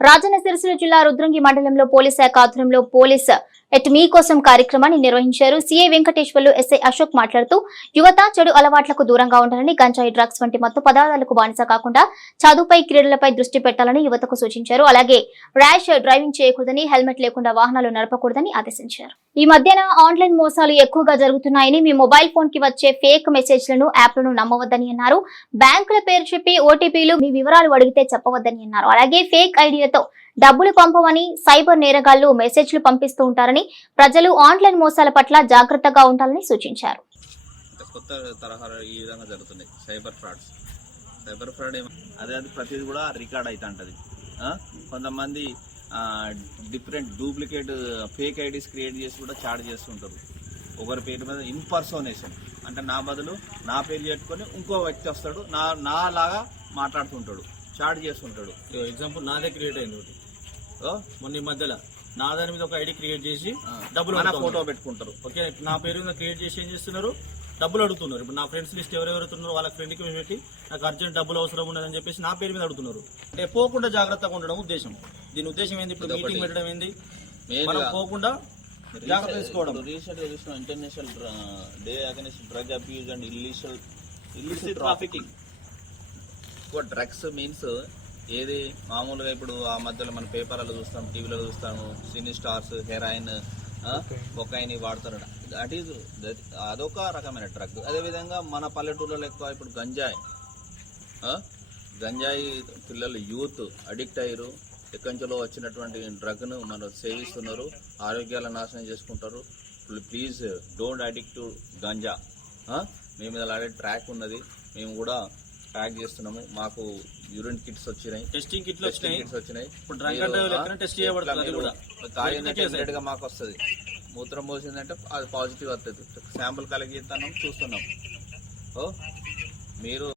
రాజన్న సిరిసిల్ల జిల్లా రుద్రంగి మండలంలో పోలీస్ శాఖ ఆధ్వర్యంలో పోలీస్ ఎట్ మీ కోసం కార్యక్రమాన్ని నిర్వహించారు. సీఐ వెంకటేశ్వర్లు ఎస్ఐ అశోక్ మాట్లాడుతూ యువత చెడు అలవాట్లకు దూరంగా ఉండాలని గంజాయి డ్రగ్స్ వంటి మత్తు పదార్థాలకు బానిస కాకుండా చదువుపై క్రీడలపై దృష్టి పెట్టాలని యువతకు సూచించారు. అలాగే ర్యాష్ డ్రైవింగ్ చేయకూడదని హెల్మెట్ లేకుండా వాహనాలు నడపకూడదని ఆదేశించారు. ఈ మధ్యన ఆన్లైన్ మోసాలు ఎక్కువగా జరుగుతున్నాయని మీ మొబైల్ ఫోన్కి వచ్చే ఫేక్ మెసేజ్లను యాప్లను నమ్మవద్దని అన్నారు. బ్యాంకుల పేరు చెప్పి ఓటీపీలు మీ వివరాలు అడిగితే చెప్పవద్దని అన్నారు. అలాగే ఫేక్ ఐడియాతో డబ్బులు పంపమని సైబర్ నేరగాళ్ళు మెసేజ్లు పంపిస్తూ ఉంటారని ప్రజలు ఆన్లైన్ మోసాల పట్ల జాగ్రత్తగా ఉండాలని సూచించారు. కొత్త తరహా ఈ విధంగా సైబర్ ఫ్రాడ్స్. సైబర్ ఫ్రాడ్ అదే అది ప్రతిది కూడా రికార్డ్ కొంతమంది different duplicate fake IDs create చేసి కూడా చాట్ చేస్తుంటారు ఒకరి పేరు మీద ఇంపర్సోనేషన్ అంటే నా బదులు నా పేరు చెప్పుకొని ఇంకో వ్యక్తి వస్తాడు నా నా లాగా మాట్లాడుతుంటాడు చాట్ చేస్తుంటాడు ఎగ్జాంపుల్ నాదే క్రియేట్ అయింది ఒకటి. మొన్న ఈ మధ్యలో నా దాని మీద ఒక ఐడి క్రియేట్ చేసి డబ్బులు. ఫోటో పెట్టుకుంటారు. ఓకే నా పేరు మీద క్రియేట్ చేసి ఏం చేస్తున్నారు? డబ్బులు అడుగుతున్నారు. ఇప్పుడు నా ఫ్రెండ్స్ లిస్ట్ ఎవరెవరుతున్నారో వాళ్ళ ఫ్రెండ్కి పెట్టి నాకు అర్జెంట్ డబ్బులు అవసరం ఉన్నదని చెప్పేసి నా పేరు మీద అడుగుతున్నారు. అంటే పోకుండా జాగ్రత్తగా ఉండడం ఉద్దేశం. దీని ఉద్దేశం ఏంది? ఇప్పుడు. మీటింగ్ పెట్టడం ఏంది? మనం పోకుండా జాగ్రత్త తీసుకోవడం. రీసెంట్ చూసిన international day against drug abuse and illegal illegal trafficking ఎక్కువ డ్రగ్స్ మీన్స్ ఏది? మామూలుగా ఇప్పుడు ఆ మధ్యలో మన పేపర్లలో చూస్తాం టీవీలో చూస్తాము సినీ స్టార్స్ హెరాయిన్ కొకైన్ వాడతారు దట్ ఈజ్ అదొక రకమైన డ్రగ్. అదేవిధంగా మన పల్లెటూళ్ళలో ఎక్కువ ఇప్పుడు గంజాయి. గంజాయి పిల్లలు యూత్ అడిక్ట్ అయ్యారు. ఎక్కడి నుంచో వచ్చినటువంటి డ్రగ్ను మనం సేవిస్తున్నారు. ఆరోగ్యాల నాశనం చేసుకుంటారు. Please don't addict to ganja మేము మీద ట్రాక్ ఉన్నది. మేము కూడా ట్రాక్ చేస్తున్నాము. మాకు యూరిన్ కిట్స్ వచ్చినాయి. టెస్టింగ్ కిట్లు వచ్చినాయి. కిట్స్ వచ్చినాయి. ఇప్పుడు డ్రంక్ అండ్ మీరు, డ్రైవ్ ఆ, లెక్కన టెస్ట్ చేయబడుతుంది అది కూడా? మాకు వస్తుంది. మూత్రం పోసిందంటే అది పాజిటివ్ వస్తుంది శాంపుల్ కలెక్ట్ చేస్తున్నాం చూస్తున్నాం. ఓ? మీరు